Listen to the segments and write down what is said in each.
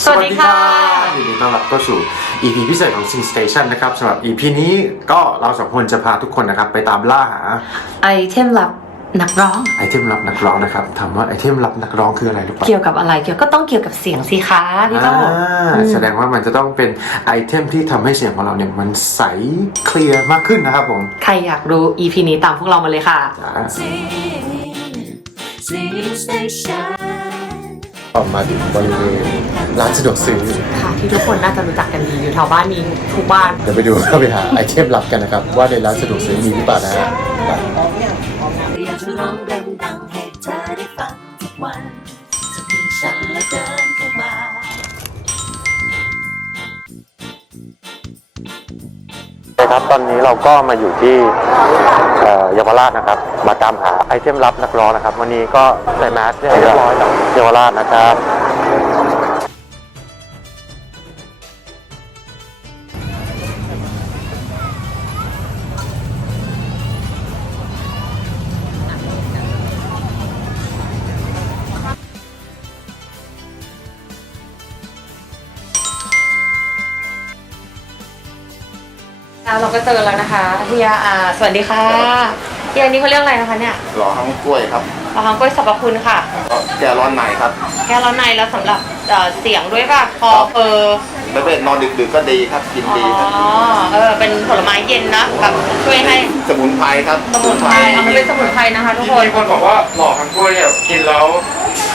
สวัสดีค่ะยินดีต้อนรับเข้าสู่ EP พิเศษของ Sing Station นะครับสำหรับ EP นี้ก็เราสองคนจะพาทุกคนนะครับ ไปตามล่าหาไอเทมลับนักร้อง ไอเทมลับนักร้องนะครับถามว่าไอเทมลับนักร้องคืออะไรหรือเปล่าเกี่ยวกับอะไรเกี่ยวก็ต้องเกี่ยวกับเสียงสิคะพี่โต้อ่าอืมแสดงว่ามันจะต้องเป็นไอเทมที่ทำให้เสียงของเราเนี่ยมันใสเคลียร์มากขึ้นนะครับผมใครอยากรู้ EP นี้ตามพวกเรามาเลยค่ะจ้า Sing Station ออกมาถึงบริเวณร้านสะดวกซื้อค่ะที่ทุกคนน่าจะรู้จักกันดีอยู่แถวบ้านนี้ทุกบ้าน เดี๋ยวไปดูเข้าไปหาไอเทมลับกันนะครับ ว่าในร้านสะดวกซื้อมีหรือเปล่านะฮะอยากจะร้องดัง ครับ ตอนนี้เราก็มาอยู่ที่เยาวราชนะครับ มาตามหาไอเทมลับนักร้องนะครับ วันนี้ก็ใส่แมสเรียบร้อยเยาวราชนะครับ แล้วเราก็เจอแล้วนะคะเฮียอาสวัสดีค่ะเฮียนี่เขาเรียกอะไรนะคะเนี่ยหล่อทั้งกล้วยครับเราทำกล้วยสรรพคุณค่ะก็แก้ร้อนในครับแก้ร้อนในแล้วสำหรับเอ่อเสียงด้วยป่ะคอเฟอร์ไม่เป็นนอนดึกๆก็ดีครับกินอ๋อดีครับเออเป็นผลไม้เย็นนะแบบช่วยให้สมุนไพรครับสมุนไพรเอามันเป็นสมุนไพรนะคะทุกคน มีคนบอกว่าหล่อทั้งกล้วยเนี่ยกินแล้ว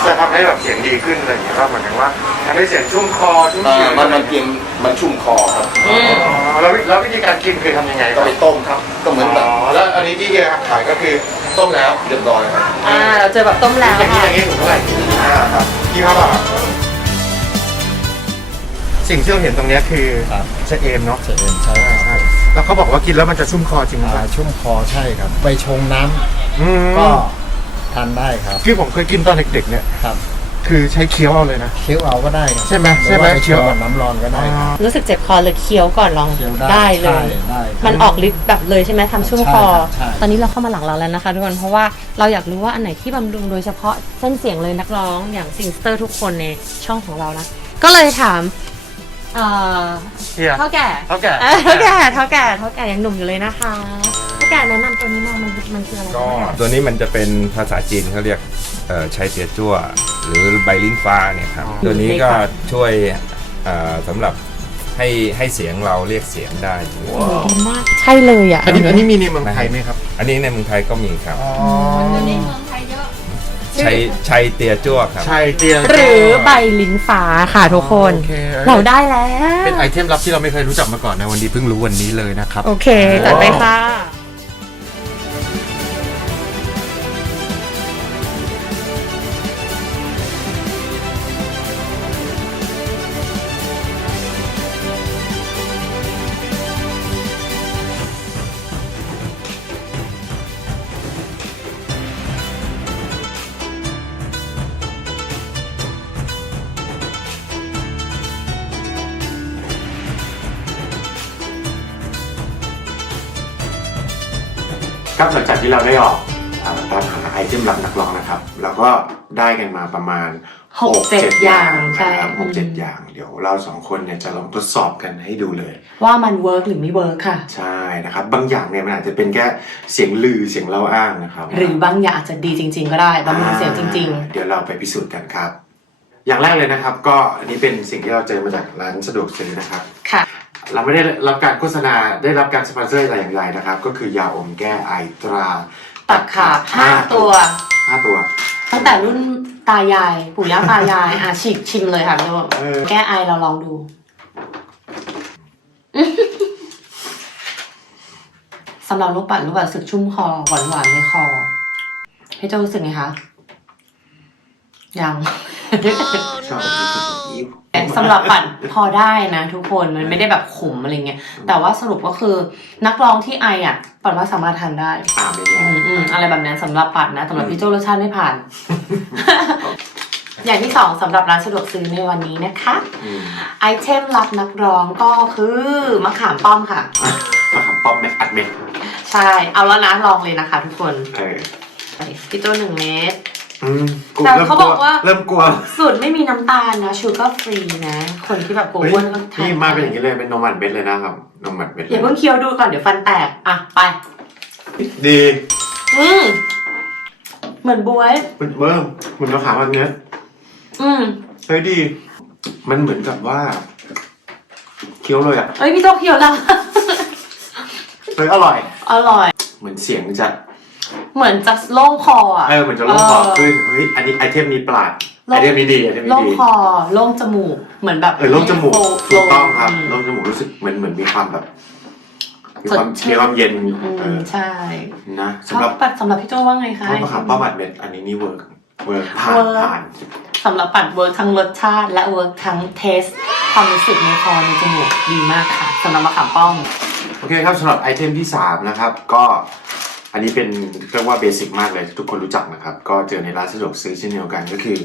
จะทำให้แบบเสียงดีขึ้นอะไรอย่างเงี้ยว่าเหมือนกันว่าทำให้เสียงชุ่มคอชุ่มเอ่เสีอยงมันมันเพียงมันชุ่มคอครับอืมอ๋อแล้วแล้ววิธีการกินคือทำยังไงคก็รับไปต้มครับ ก็เหมือนแบบอ๋อแล้วอันนี้ที่เฮียขายก็คือต้มแล้วเรียบร้อยครับอ่าเราเจอแบบต้มแล้วอย่างนี้ค่ะอย่างนี้ถูกเท่าไหร่อ่าครับกี่ห้าบาทสิ่งที่เราเห็นตรงเนี้ยคือครับชะเอมเนาะเฉยใช่ใช่ครับใช่แล้วเขาบอกว่ากินแล้วมันจะชุ่มคอจริงไหมอ่าชุ่มคอใช่ครับ ไปชงน้ำอืมก็ ทานได้ครับคือผมเคยกินตอนเด็กๆเนี่ยครับคือใช้เคี้ยวเอาเลยนะเคี้ยวเอาก็ได้ครับใช่ไหมรือใช่ไหมว่าปเคี้ยวกับน้ำร้อนก็ได้ครับ รู้สึกเจ็บคอเลยเคี้ยวก่อนลองเคี้ยวได้ได้เลยใช่ได้ครับมันออกฤทธิ์แบบเลยใช่ไหมทำชุ่มคอ ใช่ครับใช่ ตอนนี้เราเข้ามาหลังเราแล้วนะคะทุกคนเพราะว่าเราอยากรู้ว่าอันไหนที่บำรุงโดยเฉพาะเส้นเสียงเลยนักร้องอย่างซิงสเตอร์ทุกคนในช่องของเรานะก็เลยถามเอ่อเฮียเท่าแก่เท่าแก่เอ้ยเท่าแก่เท่าแก่เท่าแก่ยังหนุ่มอยู่เลยนะคะ เท่าแก่แนะนำตัวนี้มามันมันคืออะไรก็คะเนี่ยตัวนี้มันจะเป็นภาษาจีนเขาเรียกเอ่อชัยเตียจั่วหรือใบลิ้นฟ้าเนี่ยครับ ตัวนี้ก็ช่วยเอ่อสำหรับให้ให้เสียงเราเรียกเสียงได้โอ้โหดีมากใช่เลยอะอันนี้อันนี้มีในเมืองไทยไหมครับอันนี้ในเมืองไทยก็มีครับอ๋อชัยชัยเตียจั่วครับ ใช่เตียงหรือใบลิ้นฟ้าค่ะทุกคน โอเคเราได้แล้ว เป็นไอเทมลับที่เราไม่เคยรู้จักมาก่อนนะวันนี้เพิ่งรู้วันนี้เลยนะครับ โอเคจัดไปค่ะ ครับหลังจากที่เราได้ออกอ่าตามหาไอเทมลับนักร้องนะครับ เราก็ได้กันมาประมาณหกเจ็ดอย่างใช่นะครับหกเจ็ดอืมอย่าง เดี๋ยวเราสองคนเนี่ยจะลองทดสอบกันให้ดูเลย ว่ามันเวิร์กหรือไม่เวิร์กค่ะ ใช่นะครับ บางอย่างเนี่ยมันอาจจะเป็นแค่เสียงลือเสียงเล่าอ้างนะครับ หรือบางอย่างอาจจะดีจริง ๆ ก็ได้บำรุงเสียงจริงอ่าเดี๋ยวเราไปพิสูจน์กันครับ อย่างแรกเลยนะครับ ก็อันนี้เป็นสิ่งที่เราเจอมาจากร้านสะดวกซื้อนะครับๆค่ะ เราไม่ได้รับการโฆษณาได้รับการสปอนเซอร์อะไรอย่างไรนะครับ ก็คือยาอมแก้ไอตราตัดขาบห้าตัว ห้าตัว ตั้งแต่รุ่นตายาย ปู่ย่าตายาย อะฉีกชิมเลยค่ะพี่โอเออ แก้ไอเราลองดู สำหรับลูกปัดลูกปัดรู้สึกชุ่มคอหวานหวานๆในคอ พี่โจรู้สึกไงคะ ยัง ชอบยิ้ว สำหรับปัดพอได้นะทุกคนมันไม่ได้แบบขมอะไรเงี้ยแต่ว่าสรุปก็คือนักร้องที่ไออะปัดว่าสามารถทานได้อ่าไม่แย่อืมอืมอะไรแบบนั้นสำหรับปัดนะสำหรับพี่โจรสชาติไม่ผ่าน อย่างที่สองสำหรับร้านสะดวกซื้อในวันนี้นะคะ อืมไอเทมรับนักร้องก็คือมะขามป้อมค่ะมะขามป้อมเม็ดอัดเม็ดใช่ เอาแล้วนะลองเลยนะคะทุกคนเออ พี่โจหนึ่งเม็ด อืมกูแต่ริ่มเขาบอกว่า เริ่มกลัวสูตรไม่มีน้ำตาลนะชูการ์ฟรีนะ คนที่แบบกลัวเฮ้ยอ้วนก็ทานนี่มาเป็นอย่างนี้เลยเป็นนมหวานเม็ดเลยนะครับนมหวานเม็ดเลอย่าเพิ่งเคี้ยวดูก่อนเดี๋ยวฟันแตก อะ ไป ดีอืมเหมือนบวย เหมือนเบิ้มเหมือนมะขามแบบเนี้ยอืมเฮ้ยดี มันเหมือนกับว่าเคี้ยวเลยอะเอ้ยพี่โตเคี้ยวแล้ว เฮ้ยอร่อย อร่อย เหมือนเสียงจะ เหมือนจะโล่งคออะ เออเหมือนจะลงคอขึ้นเฮ้ยอันนี้ไอเทมนี้ปลาดโล่ไองเทมนี้ดีไอเทมนี้โล่งดีคอโล่งจมูกเหมือนแบบเออโล่งจมูกโฟถูกต้องครับมโล่งจมูกรู้สึกเหมือนเหมือนมีความแบบมีความสดชื่นมีความเย็นอืเอมอใช่นะชสำหอรับบปัดสำหรับพี่โจว่าไงคะมะขามป้าบัดเม็ดอันนี้นี่เวิร์กเวิร์กผ่านเวิร์กผ่านสำหรับปัดเวิร์กทั้งรสชาติ และเวิร์กทั้งเทส ความรู้สึกในคอในจมูกดีมากค่ะสำหรับมะขามป้อมโอเคครับสำหรับไอเทมที่ 3 นะครับ ก็ อันนี้เป็นเรียกว่าเบสิกมากเลยทุกคนรู้จักนะครับ ก็เจอในร้านสะดวกซื้อเช่นเดียวกันก็คือ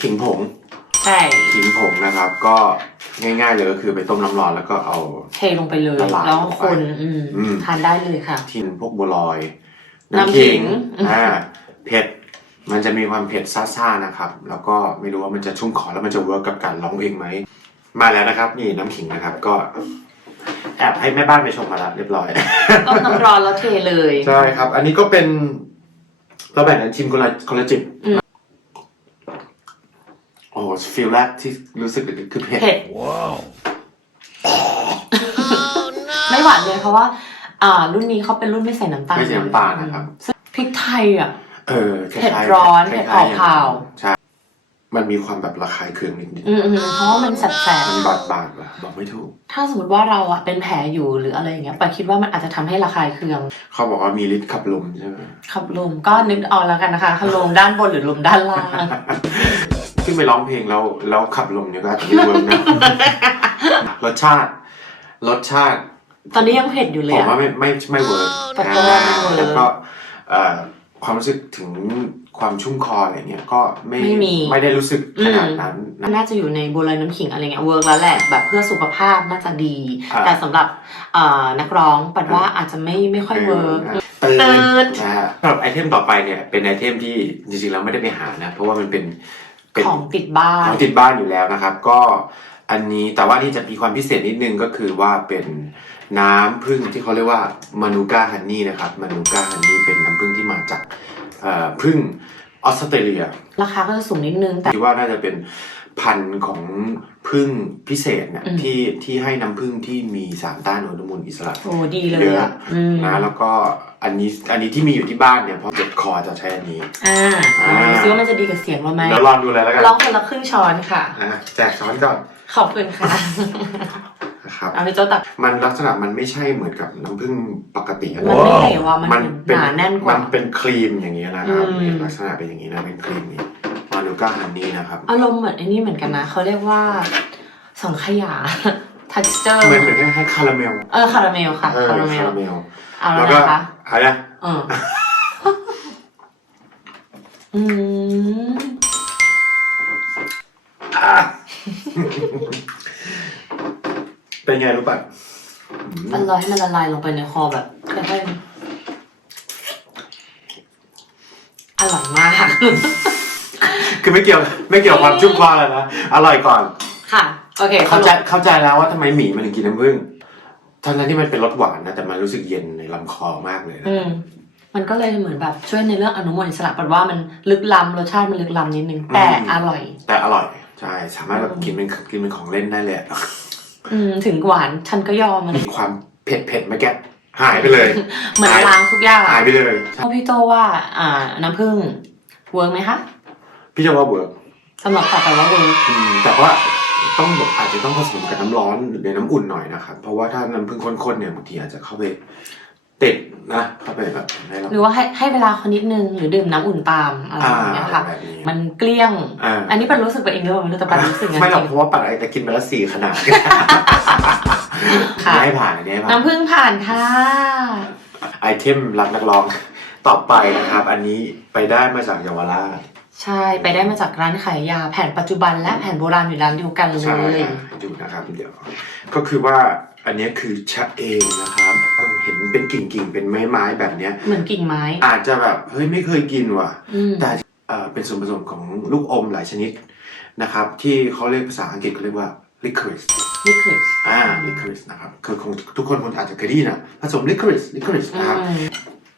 ขิงผงใช่ขิงผงนะครับ ก็ง่าย ๆเลยก็คือไปต้มน้ำร้อนแล้วก็เอาเทลงไปเลยละลายแล้วลงไปคนอืมอืมทานได้เลยค่ะ ทินพวกบัวลอยน้ำขิงอ่าเผ็ดมันจะมีความเผ็ดซ่าๆนะครับ แล้วก็ไม่รู้ว่ามันจะชุ่มคอแล้วมันจะเวิร์กกับการร้องเพลงไหมมาแล้วนะครับ นี่น้ำขิงนะครับ ก็แอบ ให้แม่บ้านไปชมมาแล้วเรียบร้อย ต้มน้ำร้อนแล้วเทเลย ใช่ครับ อันนี้ก็เป็นเราแบ่งกันชิมคนละคนละจิบอืม โอ้ฟีลแรกที่รู้สึกคือเผ็ด เผ็ดไม่หวานเลยเพราะว่า อ่า รุ่นนี้เขาเป็นรุ่นไม่ใส่น้ำตาลไม่ใช่น้ำตาลนะครับ ซึ่งพริกไทยอะ เออคล้ายๆเผ็ดร้อนคล้ายๆเผ็ดเผาๆ ใช่ มันมีความแบบระคายเคืองนิดอืมอืมเพราะว่ามันแสบๆมันบาดบาดๆว่ะบอกไม่ถูกๆถ้าสมมติว่าเราอะเป็นแผลอยู่หรืออะไรอย่างเงี้ยปาคิดว่ามันอาจจะทำให้ระคายเคือง เขาบอกว่ามีฤทธิ์ขับลมใช่ไหม ขับลมก็นึกเอาแล้วกันนะคะลมด้านบนหรือลมด้านล่างขึ้นไปร้องเพลงแล้วแล้วขับลมเนี่ยก็อาจจะไม่เวิร์กนะ รสชาติ รสชาติตอนนี้ยังเผ็ดอยู่เลผยมอะ ว่าไม่ไม่ไม่เวิร์กปัดก็ว่าไม่เวิร์ก แล้วก็เอ่อความรู้สึกถึง ความชุ่มคออะไรเงี้ยก็ไม่ไม่มี ไม่ได้รู้สึกขนาดนั้นนะน่าจะอยู่ในโบราณน้ำขิงอะไรเงี้ยเวิร์กแล้วแหละแบบเพื่อสุขภาพน่าจะดี อ่า แต่สำหรับอ่านักร้องปัดว่าอาจจะไม่ไม่ค่อยเวิร์กตื่นตื่นนะฮะสำหรับไอเทมต่อไปเนี่ยเป็นไอเทมที่จริงๆแล้วไม่ได้ไปหานะ เพราะว่ามันเป็นเป็นของติดบ้านของติดบ้านอยู่แล้วนะครับ ก็อันนี้แต่ว่าที่จะมีความพิเศษนิดนึงก็คือว่าเป็นน้ำผึ้งที่เขาเรียกว่ามานูก้าฮันนี่นะครับมานูก้าฮันนี่เป็นน้ำผึ้งที่มาจาก เอ่อผึ้งออสเตรเลีย ราคาก็จะสูงนิดนึงแต่คิดว่าน่าจะเป็นพันธุ์ของผึ้งพิเศษเนี่ยอืมที่ที่ให้น้ำผึ้งที่มีสารต้านอนุมูลอิสระโอ้ดีเลยเยอะอะอืมนะแล้วก็อันนี้อันนี้ที่มีอยู่ที่บ้านเนี่ยเพราะเจ็บคอจะใช้อันนี้ อ่าอ่าดูซิว่ามันจะดีกับเสียงเราไหมเดี๋ยวลองดูเลยแล้วกันลองคนละครึ่งช้อนค่ะอะแจกช้อนก่อนขอบคุณค่ะ นะครับเอาพี่โจตักมันลักษณะมันไม่ใช่เหมือนกับน้ำผึ้งปกติอะมันไม่เหลวอะมันหนาแน่นกว่า มันเป็นครีมอย่างนี้ยนะครับอืมนี่ลักษณะเป็นอย่างนี้นะเป็นครีมนี้มานูก้าฮันนี่นะครับอารมณ์เหมือนไอ้นี่เหมือนกันนะเขาเรียกว่าสังขยา texture เหมือนเหมือนคล้ายๆคาราเมลเออคาราเมลค่ะเออคาราเมคาลราเมลเอาแล้แล้ววก็นะคะอะไรนะเอออืม อะ เป็นไงรู้ป่ะมันรอให้มันละลายลงไปในคอแบบค่อยๆอร่อยมาก คือไม่เกี่ยวไม่เกี่ยวกับความชุ่มคอเลยนะอร่อยก่อน ค่ะ โอเคเข้าใจสรุปเข้าใจแล้วว่าทำไมหมีมันถึงกินน้ำผึ้งทั้งนั้นที่มันเป็นรสหวานนะแต่มันรู้สึกเย็นในลำคอมากเลยนะอืมมันก็เลยเหมือนแบบช่วยในเรื่องอนุมูลอิสระปัดว่ามันลึกล้ำรสชาติมันลึกล้ำนิดนึงแต่อร่อย แต่อร่อยใช่สามารถแบบกินเป็นกินเป็นของเล่นได้เลย อะอืมถึงหวานฉันก็ยอมมันมีความเผ็ดเผ็ดๆเมื่อกี้หายไปเลยเหมือนล้างทุกอย่างหายไปเลยพี่โตว่า อ่า น้ำผึ้งเวิร์กไหมคะ พี่จะว่าเวิร์กสำหรับปัดแต่ว่าเวิร์กอืมแต่ว่าต้องแบบอาจจะต้องผสมกับน้ำร้อนหรือในน้ำอุ่นหน่อยนะครับเพราะว่าถ้าน้ำผึ้งข้นๆเนี่ยบางทีอาจจะเข้าไป ติดนะเข้าไปแบบในลำหรือว่าให้ให้เวลาเขานิดนึงหรือดื่มน้ำอุ่นตามอะไรอ่าอย่างเงี้ยค่ะแบบนี้ มันเกลี้ยง อ่าอันนี้ปันรู้สึกไปเองหรือเปล่าไม่รู้แต่ปันรู้สึกงั้นไม่หรจอกริงเพราะว่าปัดอะไรแต่กินไปแล้วสี่ขนาดค่ะอันนี้ให้ผ่านอันนี้ให้ผ่าน น้ำผึ้งผ่านค่ะ ไอเทมรักนักร้อง ต่อไปนะครับ อันนี้ไปได้มาจากเยาวราชใช่ไปได้มาจากร้านขายยาแผนปัจจุบันและแผนโบราณอยู่ร้านเดียวกันเลใช่ย ดูนะครับเดี๋ยว ก็คือว่า อันนี้คือชะเอมนะครับเห็นเป็นกิ่งๆ เป็นไม้ๆแบบเนี้ย เหมือนกิ่งไม้ อาจจะแบบเฮ้ยไม่เคยกินว่ะ อืม แต่เอ่อเป็นส่วนผสมของลูกอมหลายชนิดนะครับ ที่เขาเรียกภาษาอังกฤษเขาเรียกว่า licorice นี่คือ อ่า licorice นะครับคือคงทุกคนคงอาจจะเคยได้ยินนะผสม licorice licorice อืนะครับม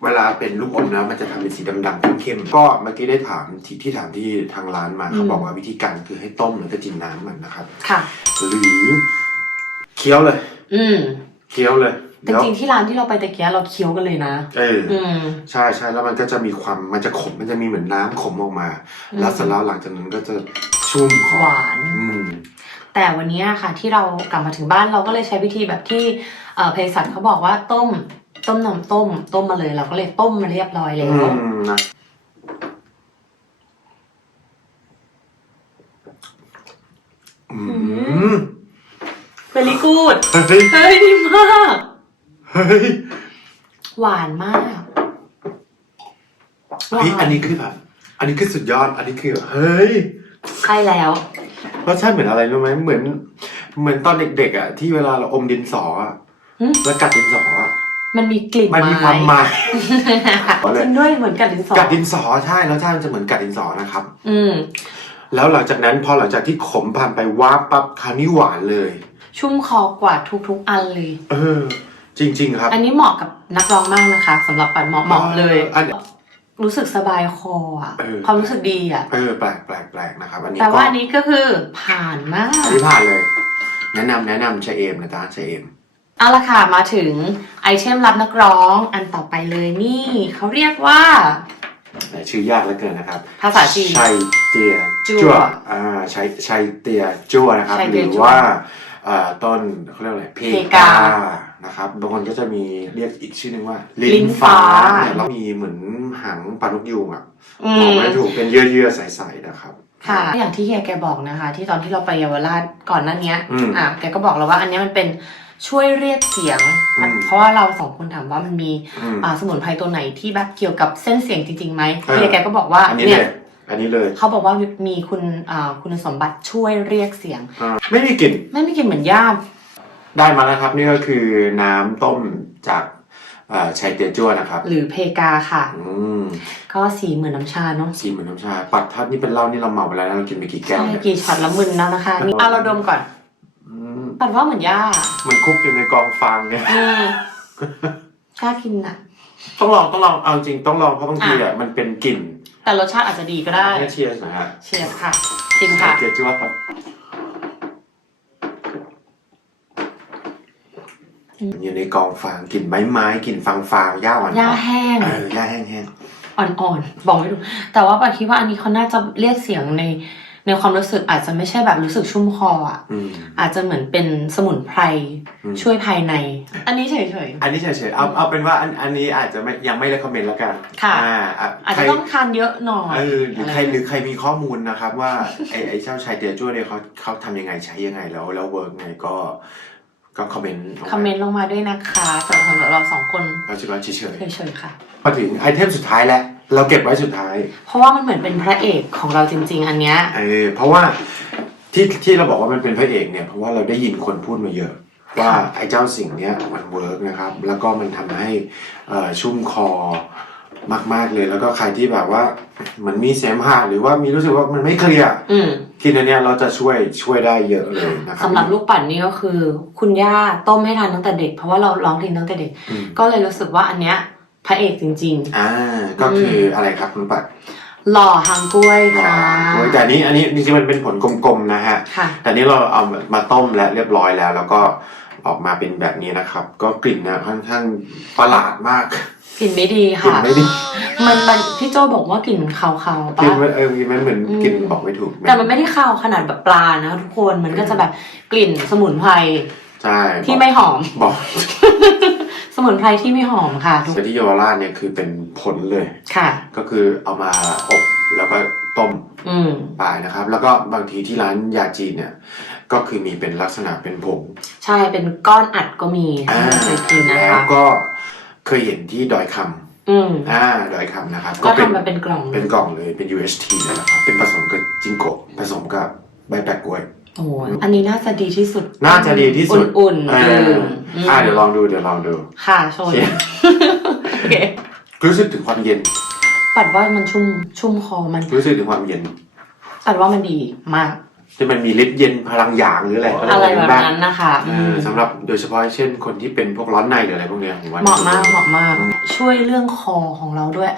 เวลาเป็นลูกอมนะมันจะทำเป็นสีดำๆเข้มๆก็เมื่อกี้ได้ถามที่ที่ถามที่ทางร้านมาเขาบอกว่าวิธีการคือให้ต้มแล้วก็จิ้มน้ำมันนะครับ ค่ะ หรือเคี้ยวเลย อืมเคี้ยวเลยแต่จริงๆที่ร้านที่เราไปตะเกียเราเคี้ยวกันเลยนะ เออออืม ใช่ใช่แล้วมันก็จะมีความมันจะขมมันจะมีเหมือนน้ำขมออกมา อืม แล้วเสร็จแล้วหลังจากนั้นก็จะชุ่มคอหวาน อืม แต่วันนี้ค่ะที่เรากลับมาถึงบ้านเราก็เลยใช้วิธีแบบที่เอ่อเภสัชเขาบอกว่าต้ม ต้มน้ำต้ม ต้มมาเลยเราก็เลยต้มมาเรียบร้อยแล้อืว มนะอืม เ e ลี่กูดเฮ้ย เฮ้ยดีมาก เฮ้ยหวานมากเฮ้ยอันนี้คือแบบ อันนี้คือสุดยอด อันนี้คือเฮ้ย ใช่แล้ว รสชาติเหมือนอะไรรู้ไหมเหมือน เหมือนตอนเด็กๆอะที่เวลาเราอมดินสออะหึ แล้วกัดดินสออะมันมีกลิ่นมันมีความไม้มันจริงด้วยเหมือนกับดินสอกัดดินสอใช่แล้วใช่มันจะเหมือนกัดดินสอนะครับ อืม แล้วหลังจากนั้นพอหลังจากที่ขมผ่านไปว้าบปั๊บคราวนี้หวานเลย ชุ่มคอกว่าทุกๆอันเลย เออ จริง ๆ ครับอันนี้เหมาะกับนักร้องมากนะคะสำหรับปันเหมาะเหมาะเลย อันรู้สึกสบายคออะ เออความรู้สึกดีอะ เออแปลกแปลกแปลกนะครับอันนี้แต่ก็ว่าอันนี้ก็คือผ่านมาก อันนี้ผ่านเลย แนะนำแนะนำชะเอมนะจ๊ะชะเอมเอาละค่ะมาถึงไอเทมรับนักร้องอันต่อไปเลยนี่เขาเรียกว่า แต่ชื่อยากเหลือเกินนะครับ ภาษาจีน ชัยเตียจั่วจั่วอ่าชัยชัยเตียจั่วนะครับ ชัยหเตีรืยอจั่ว ว่าเอ่อ ต้นเขาเรียกอะไรเพเพกากานะครับบางคนก็จะมีเรียกอีกชื่อหนึงว่า ลิ้นฟ้าเนี่ยเรามีเหมือนหางปลานกยูงอะอืบอมกไม่ถูกเป็นเยื่อๆใสๆนะครับค่ะอย่างที่เฮียแกบอกนะคะ ที่ตอนที่เราไปเยาวราชก่อนหน้าเนี้ยอืมอะแกก็บอกเราว่าอันเนี้ยมันเป็นช่วยเรียกเสียงอืมเพราะว่าเราสองคนถามว่ามันมีอืมอ่าสมุนไพรตัวไหนที่แบบเกี่ยวกับเส้นเสียงจริงๆไหมเออเฮียแกก็บอกว่าอันนี้เนี่เลยย อันนี้เลย เขาบอกว่ามีคุณอ่าคุณสมบัติช่วยเรียกเสียง อ่าไม่มีกลิ่น ไม่มีกลิ่นเหมือนย่ามได้มาแล้วครับ นี่ก็คือน้ำต้มจากเอ่อชัยเตียจั่วนะครับ หรือเพกาค่ะ อืมก็สีเหมือนน้ำชาเนาะสีเหมือนน้ำชา ปัดทัดนี่เป็นเหล้านี่เราเมาไปแล้วนะเรากินไปกี่แก้วใช่เนี่ยกี่ช็อตละมึนแล้วนะคะนี่อะเราดมก่อน อืมปัดว่าเหมือนย่ามันคุกอยู่ในกองฟางเนี่ย อืมกล้ากินอะ ต้องลองต้องลองเอาจริงต้องลองเพราะบางทีอะอะมันเป็นกลิ่น แต่รสชาติอาจจะดีก็ได้ให้เชียร์นะฮะเชียร์ค่ะจริงค่ะเตียจั่วครับอยู่ในกองฟางกลิ่นไม้ไม้กลิ่นฟางฟางๆหญ้าอ่อนๆหญ้าแห้ง เออหญ้าแห้งอ่อนๆ บอกไม่ถูกแต่ว่าปาคิดว่าอันนี้เขาน่าจะเรียกเสียงใน ในความรู้สึกอาจจะไม่ใช่แบบรู้สึกชุ่มคออะๆอืม อาจจะเหมือนเป็นสมุนไพรอืม ช่วยภายใน อันนี้เฉย อันนี้เฉยๆเอาเอาเป็นว่าอันอันนี้อาจจะไม่ยังไม่ได้คอมเมนต์แล้วกันค่ะ อ่าอะๆอาจใครจะต้องทานเยอะหน่อยเออหรือใครหรือใครมีข้อมูลนะครับว่า ไอ้ไอ้เจ้าชายเตียจั่วเนี่ยเขาเขาทำยังไงใช้ยังไงแล้วแล้วเวิร์กไงก็ก็คอมเมนต์ลงาคอมเมนต์ลงมาด้วยนะคะสำหรับเราสองคนเราจะว่าเฉยเฉยๆค่ะๆมาถึงไอเทมสุดท้ายแล้ว เราเก็บไว้สุดท้าย เพราะว่ามันเหมือนเป็นพระเอกของเราจริง ๆ อันเนี้ย เออเพราะว่าที่ที่เราบอกว่ามันเป็นพระเอกเนี่ยเพราะว่าเราได้ยินคนพูดมาเยอะ ว่าไอ้เจ้าสิ่งเนี้ยมันเวิร์กนะครับ แล้วก็มันทำให้เอ่อชุ่มคอมาก ๆเลย แล้วก็ใครที่แบบว่ามันมีเสมหะหรือว่ามีรู้สึกว่ามันไม่เคลียร์อืมกินอันเนี้ยเราจะช่วยช่วยได้เยอะเลยนะครับ สำหรับลูกปั่นนี่ก็คือ คุณย่าต้มให้ทานตั้งแต่เด็ก เพราะว่าเราร้องเพลงตั้งแต่เด็ก อืม ก็เลยรู้สึกว่าอันเนี้ย พระเอกจริง อ่าก็คืออะไรครับคุณปัดๆ หล่อหางกล้วยค่ะโอ้ยแต่อันนี้อันนี้จริงๆมันเป็นผลกลมๆนะฮะ ค่ะ แต่นี้เราเอามาต้มแล้วเรียบร้อยแล้ว แล้วก็ออกมาเป็นแบบนี้นะครับ ก็กลิ่นนะค่อนข้างประหลาดมากกลิ่นไม่ดีกลิ่นค่ะ ไม่ดีมันมันพี่โจบอกว่ากลิ่นคาวๆกลิ่นปะมันเออกลิ่นมันเหมือนอืม กลิ่นบอกไม่ถูกแต่มันไม่ได้คาวขนาดแบบปลานะทุกคนมันก็จะแบบกลิ่นสมุนไพรใช่ที่ไม่หอม บอกส มุนไพรที่ไม่หอมค่ะทุกแต่ที่เยาวราชเนี่ยคือเป็นผลเลย ค่ะ ก็คือเอามาอบแล้วก็ต้มอืมไปนะครับ แล้วก็บางทีที่ร้านยาจีนเนี่ย ก็คือมีเป็นลักษณะเป็นผงใช่เป็นก้อนอัดก็มีอ่าที่เคยกินนะแล้วคะ ก็เคยเห็นที่ดอยคอืมำอ่าดอยคำนะครับ ก็เป็นทำมาเป็นกล่องเป็นกล่องเลยเป็น UHT เลยนะครับเป็นผสมกับจิงโกะผสมกับใบแปะกล้วย โอ้โหอันนี้น่าจะดีที่สุด น่าจะดีที่สุดอุ่นๆอ่าดื่มมอ่าเดี๋ยวลองดูเดี๋ยวลองดู ค่ะชนโอเค โอเครู้สึกถึงความเย็น ปัดว่ามันชุ่มชุ่มคอมัน รู้สึกถึงความเย็น ปัดว่ามันดีมาก ที่มันมีฤทธิ์เย็นพลังหยางหรืออะไรอะไรแบบนั้นนะคะเออือมสำหรับโดยเฉพาะเช่นคนที่เป็นพวกร้อนในหรืออะไรพวกเนี้ยผมว่าเหมาะมากเหมาะมาก ช่วยเรื่องคอของเราด้วย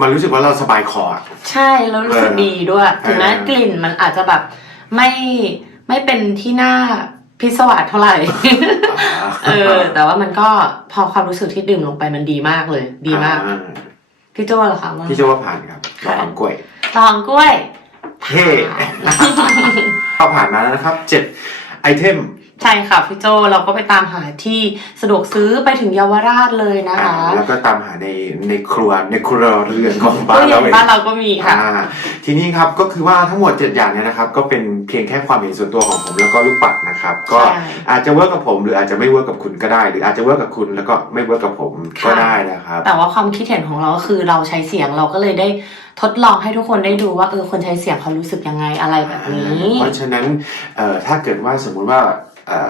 มันรู้สึกว่าเราสบายคออะ ใช่แล้วรู้สึกเออดีด้วย ถึงแม้เออกลิ่นมันอาจจะแบบ ไม่ไม่เป็นที่น่าพิศวาสเท่าไหร่ เออ แต่ว่ามันก็พอความรู้สึกที่ดื่มลงไปมันดีมากเลย ดีมากอ่พี่โจ้เหรอคะว่าพี่เจ้าว่าผ่านครับลค่ะองกล้วยลองกล้วยเท่เอาผ่านมาแล้วนะครับเจ็ดไอเทม ใช่ค่ะพี่โจเราก็ไปตามหาที่สะดวกซื้อไปถึงเยาวราชเลยนะอ่าคะ แล้วก็ตามหาในในครัวในครัวเรือนของบ้าตู้นเย็เรานเองบ้านเราก็มีค่ะอ่าทีนี้ครับก็คือว่าทั้งหมด 7 อย่างเนี่ยนะครับก็เป็นเพียงแค่ความเห็นส่วนตัวของผมแล้วก็ลูกปัดนะครับก็ใช่อาจจะเวิร์กกับผม หรืออาจจะไม่เวิร์กกับคุณก็ได้ หรืออาจจะเวิร์กกับคุณแล้วก็ไม่เวิร์กกับผมก็ได้นะครับแต่ว่าความคิดเห็นของเราก็คือเราใช้เสียงเราก็เลยได้ทดลองให้ทุกคนได้ดูว่าเออคนใช้เสียงเขารู้สึกยังไงอะไรแบบนี้ เพราะฉะนั้นเอ่อถ้าเกิดว่าสมมุติว่า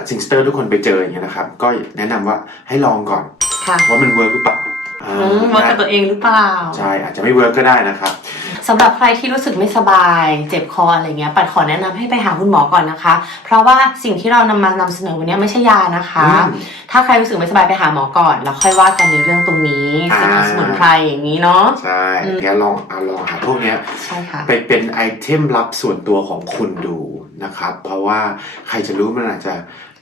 ซิงสเตอร์ทุกคนไปเจออย่างเงี้ยนะครับ ก็แนะนำว่าให้ลองก่อน ค่ะว่ามันเวิร์กหรือเปล่าอ่าอืมว่ากับตัวเองหรือเปล่า ใช่อาจจะไม่เวิร์กก็ได้นะครับ สำหรับใครที่รู้สึกไม่สบาย เจ็บคออะไรเงี้ยปัดขอแนะนำให้ไปหาคุณหมอก่อนนะคะ เพราะว่าสิ่งที่เรานำมานำเสนอวันนี้ไม่ใช่ยานะคะ อืมถ้าใครรู้สึกไม่สบายไปหาหมอก่อน แล้วค่อยว่ากันในเรื่องตรงนี้อ่า สิ่งสมุนไพรอย่างนี้เนาะใช่อืมแกลองเอาลองหาพวกเนี้ย ใช่ค่ะ ไปเป็นไอเทมลับส่วนตัวของคุณดูนะครับ เพราะว่าใครจะรู้มันอาจจะ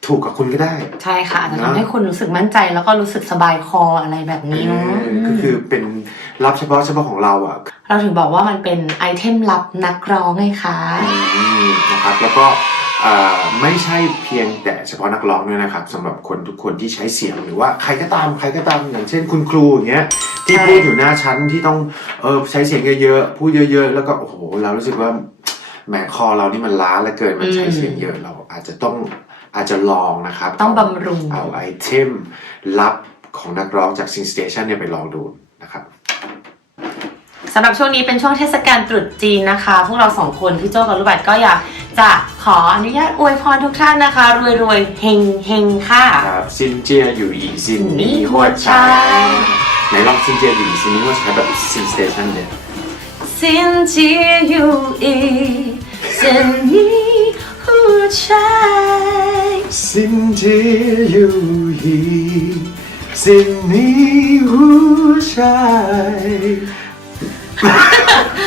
ถูกกับคุณก็ได้ ใช่ค่ะอาจจะนะทำให้คุณรู้สึกมั่นใจ แล้วก็รู้สึกสบายคออะไรแบบนี้เนาะเออก็คือเป็นลับเฉพาะเฉพาะของเราอะ เราถึงบอกว่ามันเป็นไอเทมลับนักร้องไงคะอืมนะครับแล้วก็เอ่อไม่ใช่เพียงแต่เฉพาะนักร้องด้วยนะครับสำหรับคนทุกคนที่ใช้เสียงหรือว่าใครก็ตามใครก็ตามอย่างเช่นคุณครูอย่างเงี้ยที่พูดอยู่หน้าชั้นที่ต้องเออใช้เสียงเยอะๆพูดเยอะๆ แล้วก็โอ้โหเรารู้สึกว่าแหมคอเรานี่มันล้าเหลือเกินมันใช้เสียงเยอะเราอาจจะต้อง อาจจะลองนะครับ ต้องบำรุง เอาไอเทมลับของนักร้องจากซินสเตชันเนี่ยไปลองดูนะครับสำหรับช่วงนี้เป็นช่วงเทศกาลตรุษจีนนะคะ พวกเราสองคนพี่โจกับลูบัตก็อยากจะขออนุญาตอวยพรทุกท่านนะคะ รวยรวยเฮงเฮงค่ะครับซินเจียอยู่อีซินนี่หัวใจไหนลองซินเจียอยู่อีซินนี่หัวใจแบบซินสเตชันเนี่ยซินเจียอยู่อีซินนี่ หัวใจ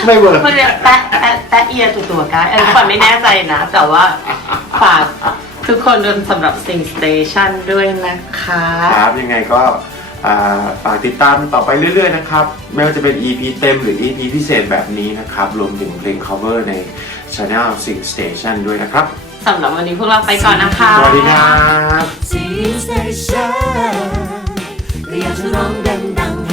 ไม่เวิร์ก คนเดียวแตะแตะแตะเอียตัวตัวกันเออคนไม่แน่ใจนะ แต่ว่าฝากทุกคนด้วยสำหรับ Sing Station ด้วยนะคะ ครับยังไงก็อ่าฝากติดตามต่อไปเรื่อยๆนะครับ ไม่ว่าจะเป็น EP เต็มหรือ EP พิเศษแบบนี้นะครับ รวมถึงเพลง cover ใน Channel Sing Station ด้วยนะครับสำหรับวันนี้พวกเราไปก่อนนะคะ สวัสดีครับ Sing Station เรียกร้องดังๆ